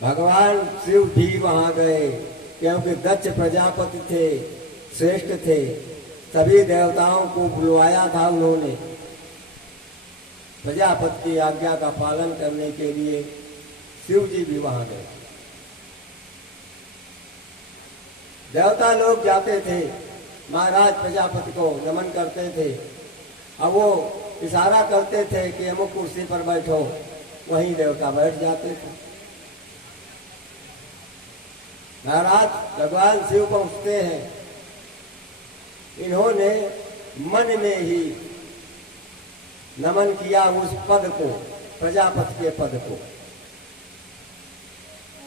भगवान शिव भी वहां गए, क्योंकि दक्ष प्रजापति थे, श्रेष्ठ थे। सभी देवताओं को बुलवाया था उन्होंने। प्रजापति की आज्ञा का पालन करने के लिए शिव जी भी वहां गए। देवता लोग जाते थे, महाराज प्रजापति को नमन करते थे। अब वो इशारा करते थे कि अमुक कुर्सी पर बैठो, वहीं देवता बैठ जाते थे। महाराज भगवान शिव पहुंचते हैं। इन्होंने मन में ही नमन किया उस पद को, प्रजापति के पद को,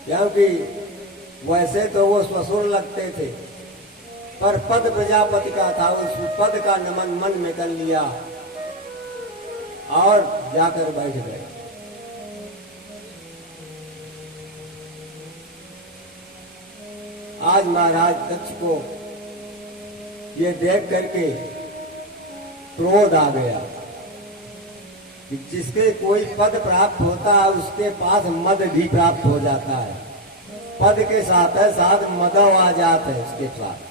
क्योंकि वैसे तो वो ससुर लगते थे, पर पद प्रजापति का था। उस पद का नमन मन में कर लिया और जाकर बैठ गए। आज महाराज दक्ष को ये देख करके क्रोध आ गया कि जिसके कोई पद प्राप्त होता है उसके पास मद भी प्राप्त हो जाता है। पद के साथ है साथ मदव आ जाता है उसके साथ।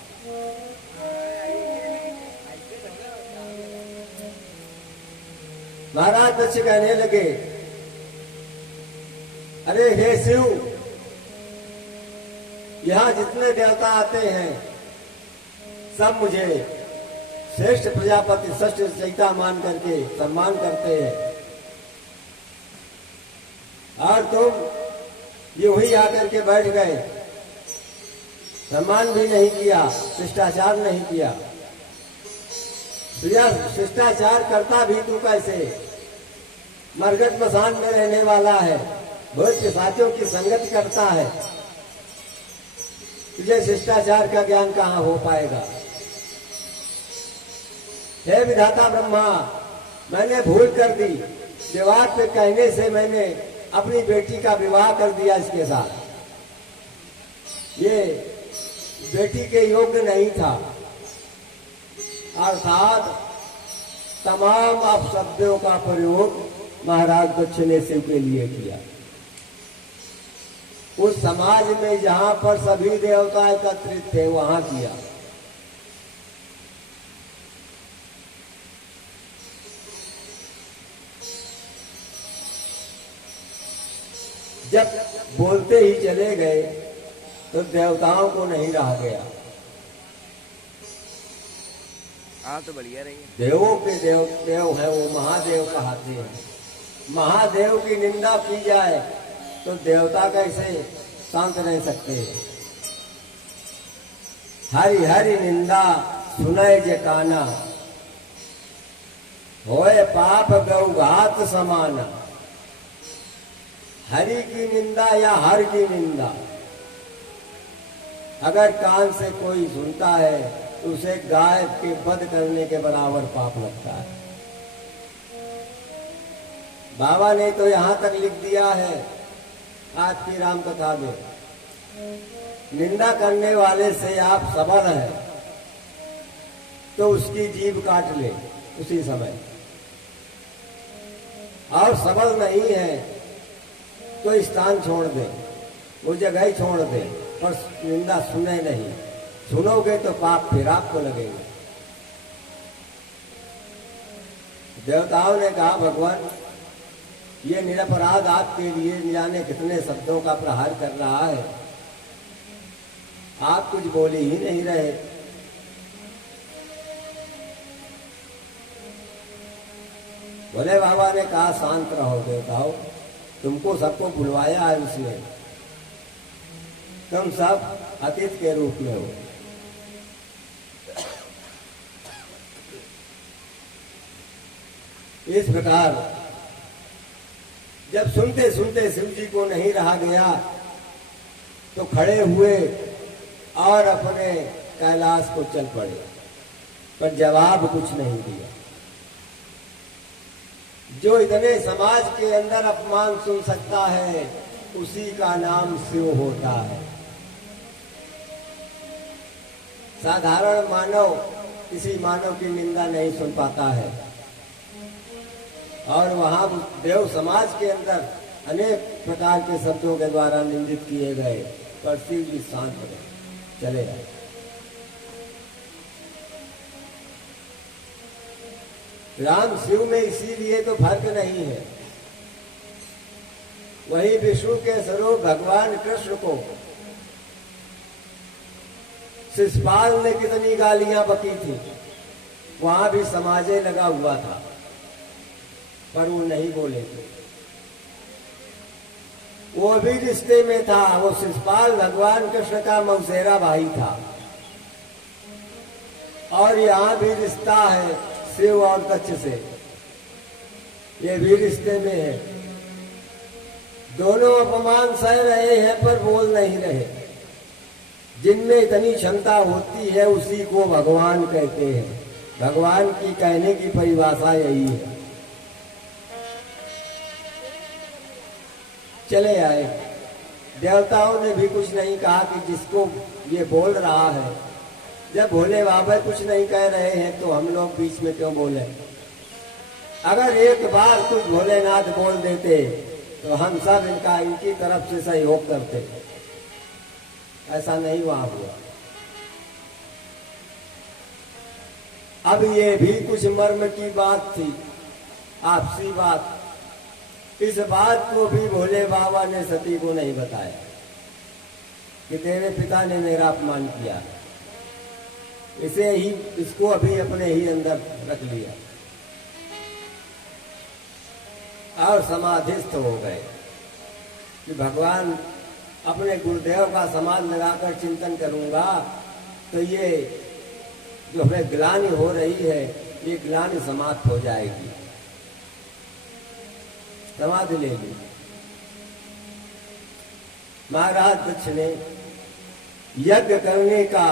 महाराज दक्ष कहने लगे, अरे हे शिव, यहाँ जितने देवता आते हैं सब मुझे श्रेष्ठ प्रजापति श्रेष्ठ चैता मान करके सम्मान करते हैं, और तुम ये वही आकर के बैठ गए, सम्मान भी नहीं किया, शिष्टाचार नहीं किया। शिष्टाचार करता भी तू कैसे? मरगट मसान में रहने वाला है, बहुत पिशाचों की संगत करता है, तुझे शिष्टाचार का ज्ञान कहाँ हो पाएगा? हे विधाता ब्रह्मा, मैंने भूल कर दी, विवाह पे कहने से मैंने अपनी बेटी का विवाह कर दिया इसके साथ। ये बेटी के योग्य नहीं था। अर्थात तमाम अपशब्दों का प्रयोग महाराज दक्ष ने शिव के लिए किया। उस समाज में जहां पर सभी देवता एकत्रित थे वहां किया। जब बोलते ही चले गए तो देवताओं को नहीं रहा गया। तो बढ़िया रही है। देवों के देव है वो, महादेव कहते हैं। महादेव की निंदा की जाए तो देवता कैसे शांत रह सकते हैं? हरि हरि निंदा सुनय जे काना, होए पाप गौघात समाना। हरि की निंदा या हर की निंदा अगर कान से कोई सुनता है तो उसे गाय के वध करने के बराबर पाप लगता है। बाबा ने तो यहां तक लिख दिया है आज की राम कथा में, निंदा करने वाले से आप सबल हैं तो उसकी जीभ काट ले उसी समय, और सबल नहीं है तो स्थान छोड़ दे, वो जगह ही छोड़ दे, पर निंदा सुने नहीं। सुनोगे तो पाप फिर आपको लगेगा। देवताओं ने कहा, भगवान ये निरपराध आपके लिए न जाने कितने शब्दों का प्रहार कर रहा है, आप कुछ बोले ही नहीं रहे। बोले बाबा ने कहा, शांत रहो देवताओं, तुमको सबको बुलवाया है उसने, तुम सब अतिथि के रूप में हो। इस प्रकार जब सुनते सुनते शिव जी को नहीं रहा गया तो खड़े हुए और अपने कैलाश को चल पड़े, पर जवाब कुछ नहीं दिया। जो इतने समाज के अंदर अपमान सुन सकता है उसी का नाम शिव होता है। साधारण मानव किसी मानव की निंदा नहीं सुन पाता है, और वहां देव समाज के अंदर अनेक प्रकार के शब्दों के द्वारा निंदित किए गए, पर शिव जी शांत रहे, चले आए। राम शिव में इसीलिए तो फर्क नहीं है। वही विष्णु के स्वरूप भगवान कृष्ण को शिषपाल ने कितनी गालियां बकी थी, वहां भी समाजे लगा हुआ था, पर वो नहीं बोले थे। वो भी रिश्ते में था, वो शिषपाल भगवान कृष्ण का मौसेरा भाई था। और यहाँ भी रिश्ता है शिव और दक्ष से, ये भी रिश्ते में है। दोनों अपमान सह रहे हैं पर बोल नहीं रहे। जिनमें इतनी क्षमता होती है उसी को भगवान कहते हैं। भगवान की कहने की परिभाषा यही है। चले आए। देवताओं ने भी कुछ नहीं कहा कि जिसको ये बोल रहा है, जब भोले बाबा कुछ नहीं कह रहे हैं तो हम लोग बीच में क्यों बोले। अगर एक बार कुछ भोलेनाथ बोल देते तो हम सब इनकी तरफ से सहयोग करते। ऐसा नहीं वहां हुआ। अब ये भी कुछ मर्म की बात थी, आपसी बात। इस बात को भी भोले बाबा ने सती को नहीं बताया कि तेरे पिता ने मेरा अपमान किया। इसे ही इसको अभी अपने ही अंदर रख लिया और समाधिस्थ हो गए कि भगवान अपने गुरुदेव का समाज लगाकर चिंतन करूंगा तो ये जो हमें ग्लानि हो रही है, ये ग्लानि समाप्त हो जाएगी। समाधि ले ली। महाराज दक्ष ने यज्ञ करने का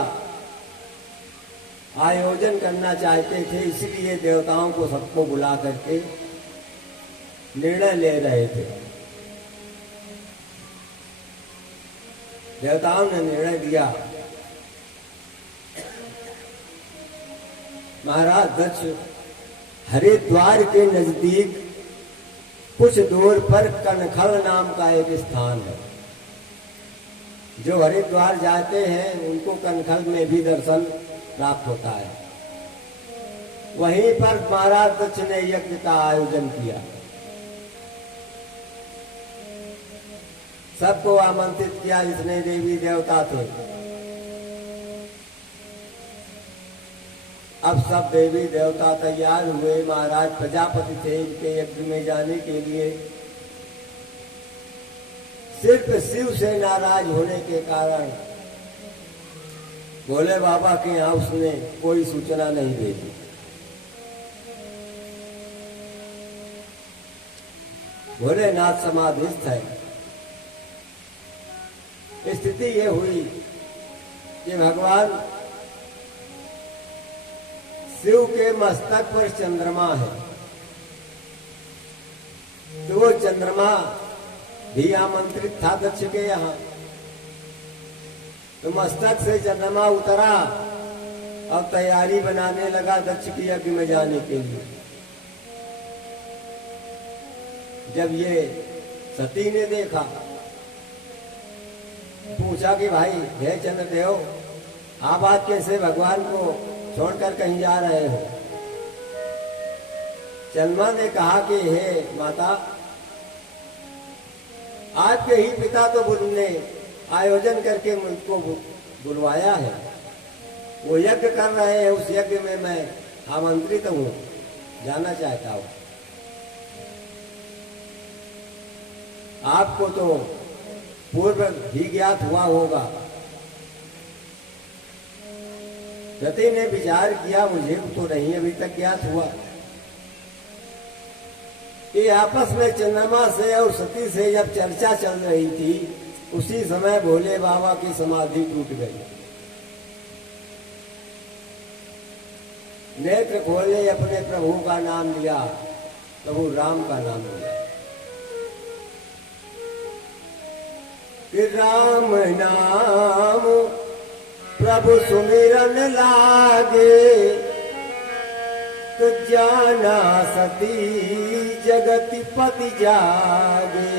आयोजन करना चाहते थे, इसलिए देवताओं को सबको बुला करके निर्णय ले रहे थे। देवताओं ने निर्णय दिया। महाराज दक्ष हरिद्वार के नजदीक कुछ दूर पर कनखल नाम का एक स्थान है। जो हरिद्वार जाते हैं उनको कनखल में भी दर्शन प्राप्त होता है। वहीं पर महाराज दक्ष ने यज्ञ का आयोजन किया। सबको आमंत्रित किया जितने देवी देवता थे। अब सब देवी देवता तैयार हुए। महाराज प्रजापति थे इनके यज्ञ में जाने के लिए। सिर्फ शिव से नाराज होने के कारण भोले बाबा के यहाँ उसने कोई सूचना नहीं भेजी। भोलेनाथ समाधिस्थ है। स्थिति ये हुई कि भगवान शिव के मस्तक पर चंद्रमा है, तो वो चंद्रमा भी आमंत्रित था दक्ष के यहाँ। तो मस्तक से चंद्रमा उतरा और तैयारी बनाने लगा दक्ष की यज्ञ में जाने के लिए। जब ये सती ने देखा, पूछा कि भाई हे चंद्रदेव, आप बात कैसे भगवान को छोड़कर कहीं जा रहे हो। चंद्रमा ने कहा कि हे माता, आपके ही पिता तो ने आयोजन करके मुझको बुलवाया है। वो यज्ञ कर रहे हैं, उस यज्ञ में मैं आमंत्रित हूँ, जाना चाहता हूँ। आपको तो पूर्व ही ज्ञात हुआ होगा। रति ने विचार किया, मुझे तो नहीं अभी तक ज्ञात हुआ। ये आपस में चंद्रमा से और सती से जब चर्चा चल रही थी, उसी समय भोले बाबा की समाधि टूट गई। नेत्र खोले, अपने प्रभु का नाम लिया, प्रभु राम का नाम लिया। कि राम नाम प्रभु सुमिरन लागे, तो जाना सती जगति पति जागे।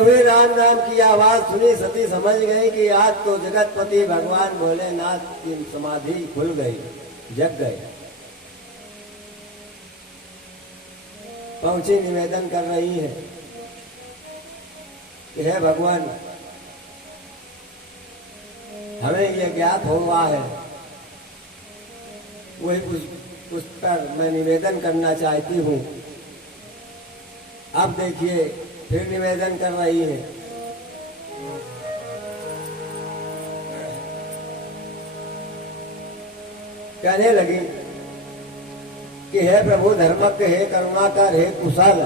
हुए राम नाम की आवाज सुनी सती समझ गई कि आज तो जगतपति भगवान भोलेनाथ की समाधि खुल गई, जग गए। पहुंची निवेदन कर रही है कि हे भगवान, हमें यह ज्ञात हुआ है, वही उस पर मैं निवेदन करना चाहती हूँ। अब देखिए फिर निवेदन कर रही है। कहने लगी कि हे प्रभु धर्मज्ञ, हे करुणाकर, हे कुशल,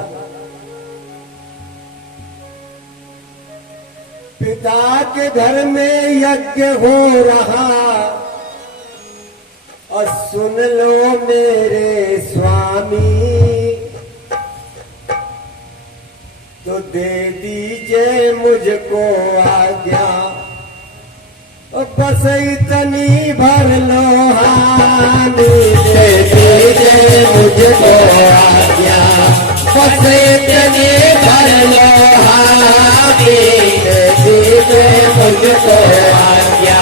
पिता के घर में यज्ञ हो रहा और सुन लो मेरे स्वामी, तो दे दीजिए मुझको आज्ञा, और बस इतनी भर लो हानि, दे दीजिए मुझको आज्ञा, बस इतनी भर लो हानि, दे दीजिए मुझको आज्ञा।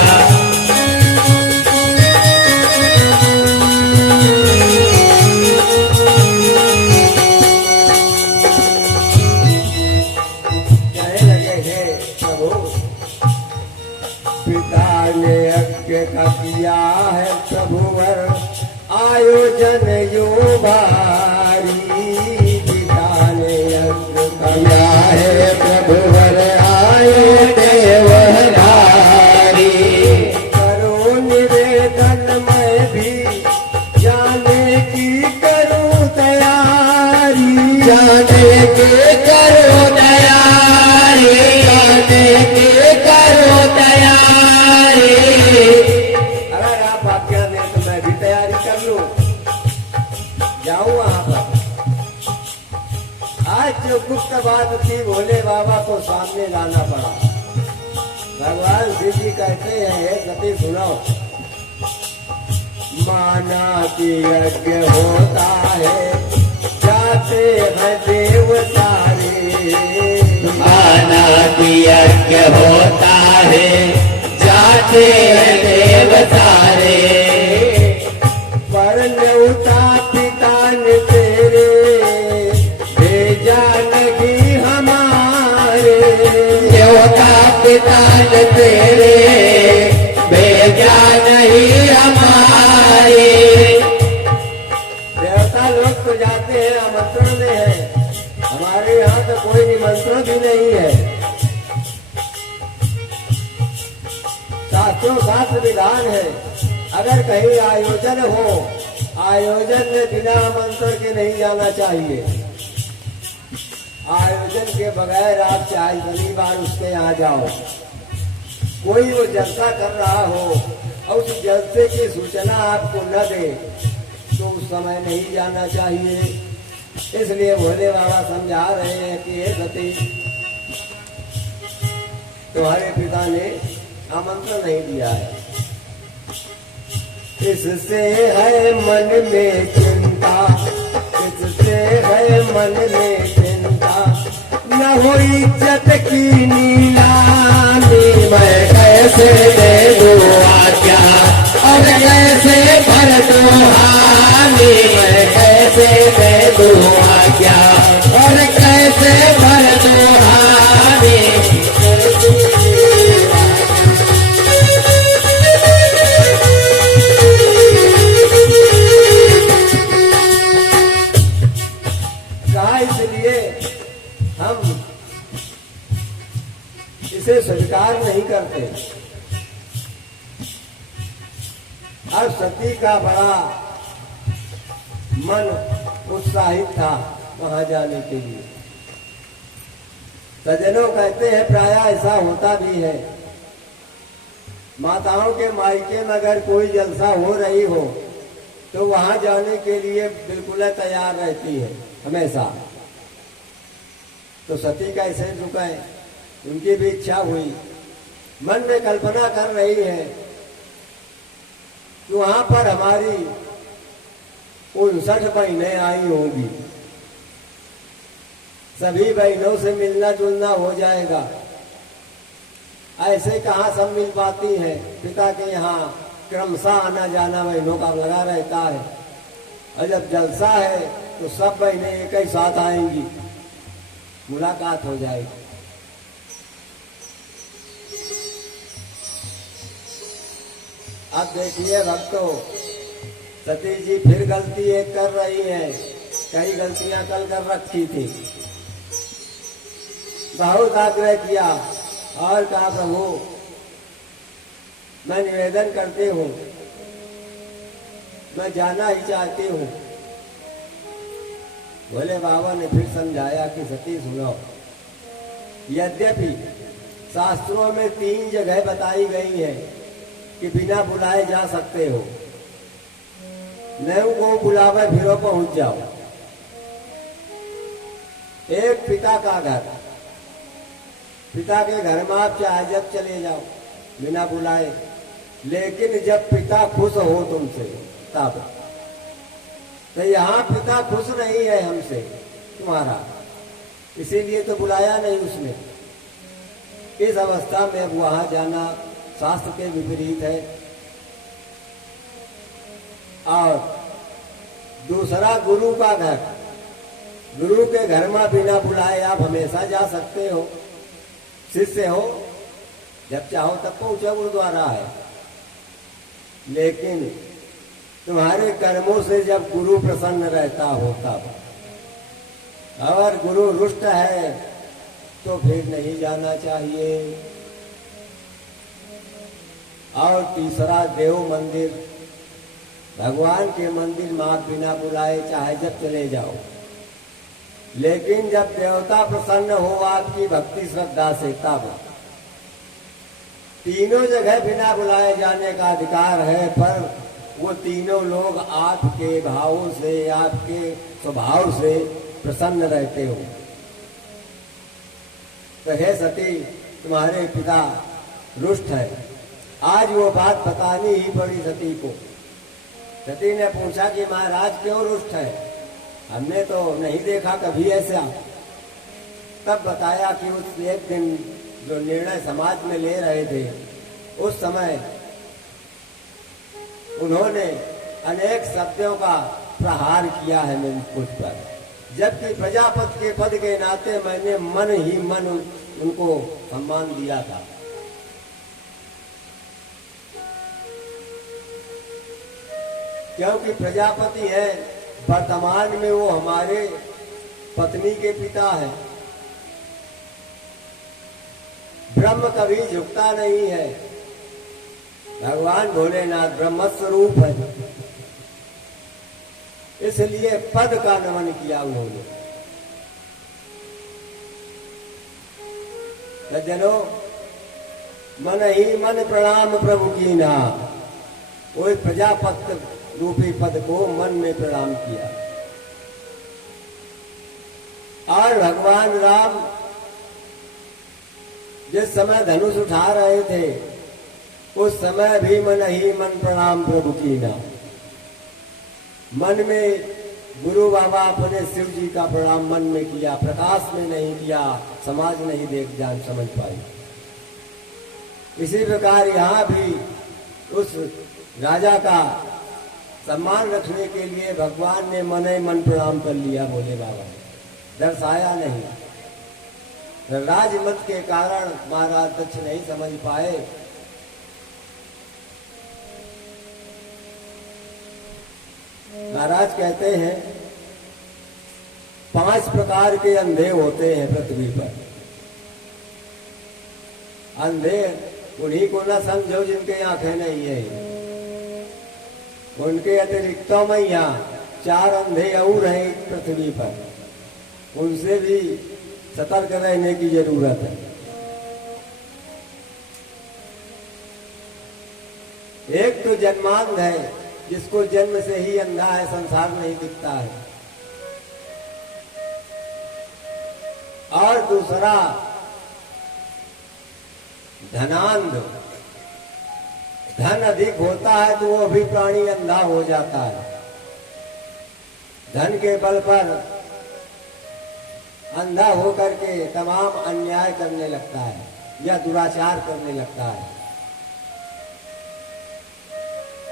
का किया है प्रभुवर आयोजन यो भारी, पिता ने यज्ञ किया है प्रभुवर आयो देवधारी, करो निवेदन मैं भी जाने की करूं तैयारी, जाने की करो तैयारी, जाने की करो तैयारी। अगर आप आज्ञा दें तो मैं भी तैयारी कर लूं, जाऊं वहां पर। आज जो गुप्त बात थी भोले बाबा को सामने लाना पड़ा। भगवान शिव जी कहते हैं, हे सती सुनो, माना कि यज्ञ होता है जाते हैं देव सारे, माना कि यज्ञ होता है जाते हैं देव सारे, पर न्योता पिता ने तेरे भेजा नहीं हमारे, न्योता पिता ने तेरे भेजा नहीं हमारे। देवता लोग तो जाते हैं आमंत्रण में है, हमारे यहाँ तो कोई निमंत्रण भी नहीं है। शास्त्रों शास्त्र विधान है, अगर कहीं आयोजन हो, आयोजन में बिना आमंत्रण के नहीं जाना चाहिए। आयोजन के बगैर आप चाहे शनिवार उसके यहाँ जाओ, कोई वो जलसा कर रहा हो और उस जलसे की सूचना आपको न दे तो उस समय नहीं जाना चाहिए। इसलिए भोले बाबा समझा रहे हैं कि हे सती, तुम्हारे पिता ने आमंत्रण नहीं दिया है, इससे है मन में चिंता, इससे है मन में चिंता, न हो इज्जत की नीलामी, मैं कैसे दे दूं आज्ञा और कैसे भर दूं हामी, मैं कैसे दे दूं आज्ञा और कैसे भर दूं हामी। इसलिए हम इसे स्वीकार नहीं करते। अब सती का बड़ा मन उत्साहित था वहां जाने के लिए। सज्जनों कहते हैं प्राय ऐसा होता भी है, माताओं के मायके में अगर कोई जलसा हो रही हो तो वहां जाने के लिए बिल्कुल तैयार रहती है हमेशा। तो सती कैसे रुके, उनकी भी इच्छा हुई, मन में कल्पना कर रही है कि वहां पर हमारी 59 महीने आई होंगी, सभी बहनों से मिलना जुलना हो जाएगा। ऐसे कहाँ सब मिल पाती हैं। पिता के यहाँ क्रमशः आना जाना बहनों का लगा रहता है, और जब जलसा है तो सब बहनें एक ही साथ आएंगी, मुलाकात हो जाएगी। अब देखिए भक्तों, सती जी फिर गलती एक कर रही हैं। कई गलतियां कल कर रखी थी। बहुत आग्रह किया और कहा, प्रभु मैं निवेदन करती हूँ, मैं जाना ही चाहती हूँ। भोले बाबा ने फिर समझाया कि सती सुनो, यद्यपि शास्त्रों में 3 जगह बताई गई है कि बिना बुलाए जा सकते हो। नहीं को बुलावे फिरो पहुंच जाओ। एक पिता का घर, पिता के घर में आप चाहे जब चले जाओ बिना बुलाए, लेकिन जब पिता खुश हो तुमसे तब। तो यहाँ पिता खुश नहीं है हमसे तुम्हारा, इसीलिए तो बुलाया नहीं उसने। इस अवस्था में अब वहां जाना शास्त्र के विपरीत है। और दूसरा गुरु का घर, गुरु के घर में बिना बुलाए आप हमेशा जा सकते हो। शिष्य हो, जब चाहो तब पहुंचो, गुरुद्वारा है। लेकिन तुम्हारे कर्मों से जब गुरु प्रसन्न रहता हो तब, अगर गुरु रुष्ट है तो फिर नहीं जाना चाहिए। और तीसरा देव मंदिर, भगवान के मंदिर में आप बिना बुलाए चाहे जब चले जाओ, लेकिन जब देवता प्रसन्न हो आपकी भक्ति श्रद्धा से तब। तीनों जगह बिना बुलाए जाने का अधिकार है, पर वो तीनों लोग आपके भावों से, आपके स्वभाव से प्रसन्न रहते हो। तो हे सती, तुम्हारे पिता रुष्ट है। आज वो बात बतानी ही पड़ी सती को। सती ने पूछा कि महाराज क्यों रुष्ट है, हमने तो नहीं देखा कभी ऐसा। तब बताया कि उस एक दिन जो निर्णय समाज में ले रहे थे, उस समय उन्होंने अनेक शब्दों का प्रहार किया है मुझ पर, जबकि प्रजापति के पद के नाते मैंने मन ही मन उनको सम्मान दिया था। क्योंकि प्रजापति है, वर्तमान में वो हमारे पत्नी के पिता है। ब्रह्म कभी झुकता नहीं है। भगवान भोलेनाथ ब्रह्म स्वरूप है, इसलिए पद का नमन किया उन्होंने। सज्जनों, मन ही मन प्रणाम प्रभु की ना, वो प्रजापति रूपी पद को मन में प्रणाम किया। और भगवान राम जिस समय धनुष उठा रहे थे, उस समय भी मन ही मन प्रणाम प्रभु की ना। मन में गुरु बाबा अपने शिव जी का प्रणाम मन में किया, प्रकाश में नहीं किया, समाज नहीं देख जान समझ पाई। इसी प्रकार यहाँ भी उस राजा का सम्मान रखने के लिए भगवान ने मन ही मन प्रणाम कर लिया। भोले बाबा ने दर्शाया नहीं। राजमत के कारण महाराज दक्ष नहीं समझ पाए। महाराज कहते हैं 5 प्रकार के अंधे होते हैं पृथ्वी पर। अंधे उन्हीं को न समझो जिनके आंखें नहीं है। उनके अतिरिक्तों में यहाँ 4 अंधे और हैं पृथ्वी पर, उनसे भी सतर्क रहने की जरूरत है। एक तो जन्मांध है, जिसको जन्म से ही अंधा है, संसार नहीं दिखता है। और दूसरा धनांध, धन अधिक होता है तो वो भी प्राणी अंधा हो जाता है। धन के बल पर अंधा होकर के तमाम अन्याय करने लगता है या दुराचार करने लगता है।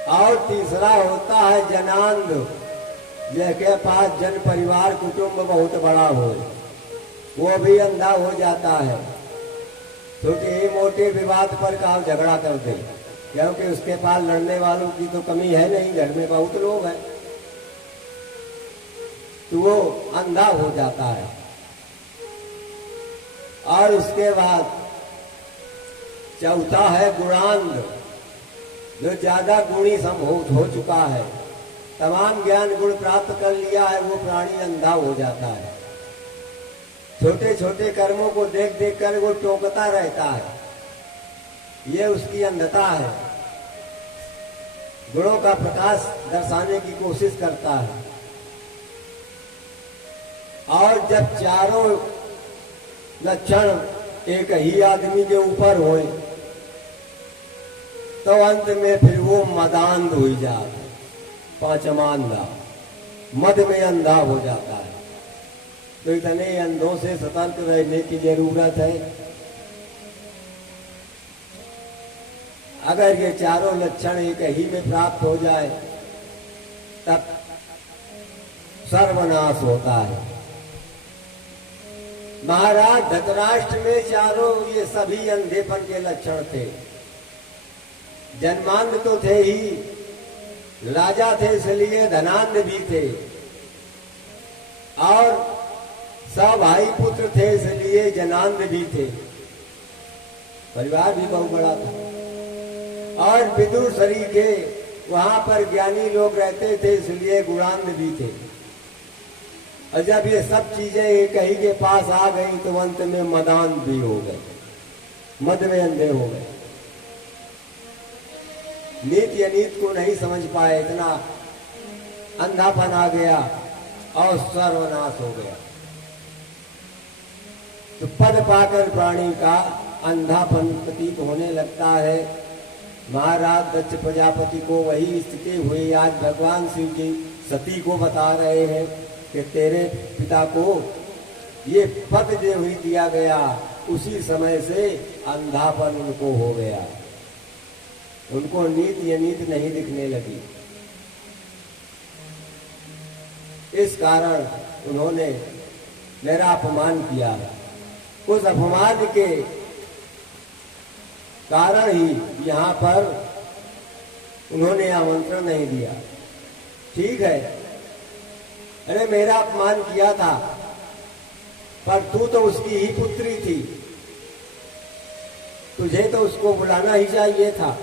और तीसरा होता है जनांध, जिसके पास जन परिवार कुटुंब बहुत बड़ा हो, वो भी अंधा हो जाता है। छोटे मोटे विवाद पर काम झगड़ा कर दे, क्योंकि उसके पास लड़ने वालों की तो कमी है नहीं, घर में बहुत लोग हैं, तो वो अंधा हो जाता है। और उसके बाद चौथा है गुणांध, जो ज्यादा गुणी हो चुका है, तमाम ज्ञान गुण प्राप्त कर लिया है, वो प्राणी अंधा हो जाता है। छोटे छोटे कर्मों को देख देख कर वो टोकता रहता है, ये उसकी अंधता है। गुणों का प्रकाश दर्शाने की कोशिश करता है। और जब चारों लक्षण एक ही आदमी के ऊपर होए, तो अंत में फिर वो मदांध हो जाता है, पांचवा अंधा, मद में अंधा हो जाता है। तो इतने अंधों से सतर्क रहने की जरूरत है। अगर ये चारों लक्षण एक ही में प्राप्त हो जाए, तब सर्वनाश होता है। महाराज धृतराष्ट्र में चारों ये सभी अंधेपन के लक्षण थे। जन्मांध तो थे ही, राजा थे इसलिए धनांध भी थे, और सब भाई पुत्र थे इसलिए जनांध भी थे, परिवार भी बहुत बड़ा था। और विदुर शरीर के वहां पर ज्ञानी लोग रहते थे इसलिए गुणांध भी थे। और जब ये सब चीजें एक ही के पास आ गई तो अंत में मदांध भी हो गए, मद में अंधे हो गए, नीत या नीत को नहीं समझ पाए, इतना अंधापन आ गया और सर्वनाश हो गया। तो पद पाकर प्राणी का अंधापन प्रतीत होने लगता है। महाराज दक्ष प्रजापति को वही स्थिति हुई। आज भगवान शिव जी सती को बता रहे हैं कि तेरे पिता को ये पद जो ही दिया गया, उसी समय से अंधापन उनको हो गया, उनको नीत या नीत नहीं दिखने लगी। इस कारण उन्होंने मेरा अपमान किया। उस अपमान के कारण ही यहाँ पर उन्होंने आमंत्रण नहीं दिया। ठीक है, अरे मेरा अपमान किया था, पर तू तो उसकी ही पुत्री थी, तुझे तो उसको बुलाना ही चाहिए था।